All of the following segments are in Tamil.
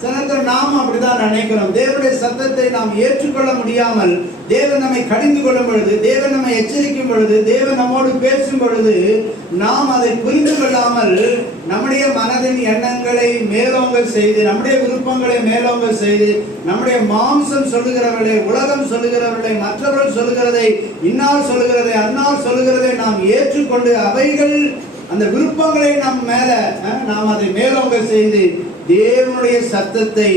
சில நாம் அப்படிதான் நினைக்கிறோம். தேவனுடைய சத்தத்தை நாம் ஏற்றுக்கொள்ள முடியாமல், தேவன் நம்மை கடிந்து கொள்ளும் பொழுது, தேவன் நம்மை எச்சரிக்கும் பொழுது, தேவன் நம்மோடு பேசும் பொழுது நாம் அதை புரிந்து கொள்ளாமல் நம்முடைய மனதின் எண்ணங்களை மேலோங்க செய்து, நம்முடைய விருப்பங்களை மேலோங்க செய்து, நம்முடைய மாம்சம் சொல்லுகிறவர்களை, உலகம் சொல்லுகிறவர்களை, மற்றவர்கள் சொல்லுகிறதை, இன்னார் சொல்லுகிறதை, அன்னார் சொல்லுகிறதை நாம் ஏற்றுக்கொண்டு அவைகள் அந்த விருப்பங்களை நம் மேல நாம் அதை மேலோங்க செய்து தேவனுடைய சத்தத்தை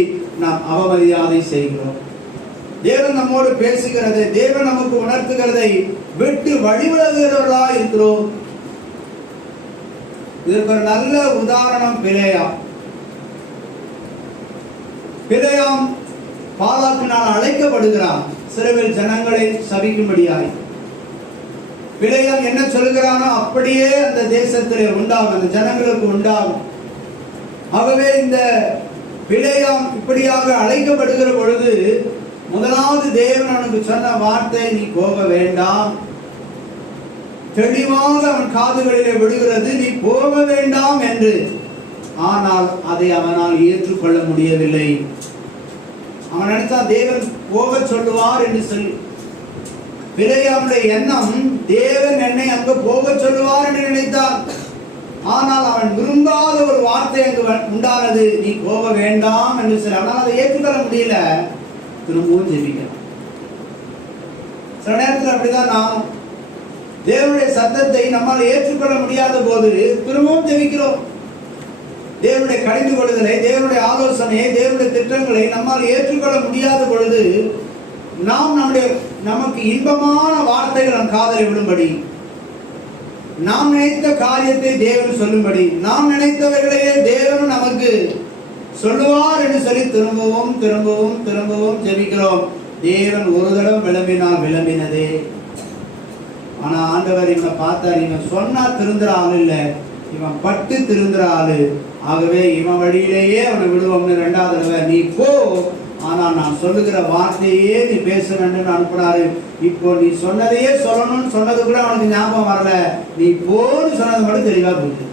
நாம் அவமரியாதை செய்கிறோம். தேவன் நம்மோடு பேசுகிறதை, தேவன் நமக்கு உணர்த்துகிறதை விட்டு வழிவிலகுகிறவர்களா இருக்கிறோம். இதற்கு ஒரு நல்ல உதாரணம் பிலேயாம். பிலேயாம் பாலாக்கினால் அழைக்கப்படுகிறான் சிறுவில் ஜனங்களை சபிக்கும்படியாய். பிலேயாம் என்ன சொல்கிறானோ அப்படியே அந்த தேசத்திலே உண்டாகும், அந்த ஜனங்களுக்கு உண்டாகும். ஆகவே இந்த பிலேயாம் இப்படியாக அழைக்கப்படுகிற பொழுது முதலாவது தேவன் அவனுக்கு சொன்ன வார்த்தை, நீ போக வேண்டாம். தெளிவாக அவன் காதுகளிலே விடுகிறது, நீ போக வேண்டாம் என்று. ஆனால் அதை அவனால் ஏற்றுக்கொள்ள முடியவில்லை. அவன் நினைச்சா தேவன் போக சொல்லுவார் என்று சொல்லி. பிலேயாமுடைய எண்ணம் தேவன் என்னை அங்கு போக சொல்லுவார் என்று நினைத்தான். ஆனால் அவன் விரும்பாத ஒரு வார்த்தை அங்கு உண்டானது, நீ போக வேண்டாம் என்று சொல்லி. ஆனால் அதை ஏற்றுக்கொள்ள முடியல. திரும்பவும் ஜெபிக்கலாம். சில நேரத்தில் அப்படிதான் நாம் தேவனுடைய சத்தத்தை நம்மால் ஏற்றுக்கொள்ள முடியாத போது திரும்பவும் ஜெபிக்கிறோம். தேவனுடைய கடிந்து கொள்ளுதலை, தேவனுடைய ஆலோசனையை, தேவனுடைய திட்டங்களை நம்மால் ஏற்றுக்கொள்ள முடியாத பொழுது நாம் நமக்கு இன்பமான வார்த்தைகள் நம் காதலை விடும்படி, நாம் நினைத்த காரியத்தை தேவன் சொல்லும்படி, நாம் நினைத்தவைகளையே தேவன் நமக்கு சொல்லுவார் என்று சொல்லி திரும்பவும் திரும்பவும் திரும்பவும் ஜெபிக்கிறோம். தேவன் ஒரு தடவை விளம்பினால் விளம்பினதே. ஆனா ஆண்டவர் இவனை பார்த்தார், இவன் சொன்னா திருந்துற ஆள் இல்லை, இவன் பட்டு திருந்துற ஆளு. ஆகவே இவன் வழியிலேயே அவனை விடுவோம்னு ரெண்டாவது தடவை நீ போ, ஆனால் நான் சொல்லுகிற வார்த்தையே நீ பேச வேண்டும் அனுப்புனாரு. இப்போ நீ சொன்னதையே சொல்லணும்னு சொன்னது கூட அவனுக்கு ஞாபகம் வரல, நீ போன்னு சொன்னது மட்டும் தெளிவா போகுது.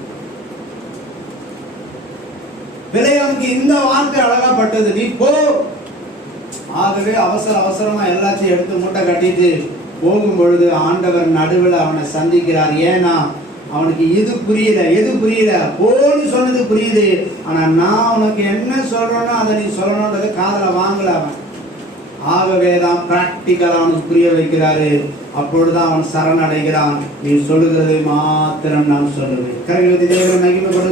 பிலேயாமுக்கு இந்த வார்த்தை அழகாப்பட்டது, நீ போ. ஆகவே அவசரமா எல்லாத்தையும் எடுத்து மூட்டை கட்டிட்டு போகும் பொழுது ஆண்டவர் நடுவில் அவனை சந்திக்கிறார். ஏன்னா அவனுக்கு இது புரியல, எது புரியல, போன்னு சொன்னது புரியுது, ஆனா நான் உனக்கு என்ன சொல்றேனோ அதை நீ சொல்லணும்ன்றது காதல வாங்கல அவன். ஆகவேதான் பிராக்டிக்கல் அவனுக்கு புரிய வைக்கிறாரு. அப்பொழுதுதான் அவன் சரணடைகிறான். நீ சொல்லுகிறது மாத்திரம் நான் சொல்லுவேன். கரைகளுக்கு தேவன் மகிமைப்படும்.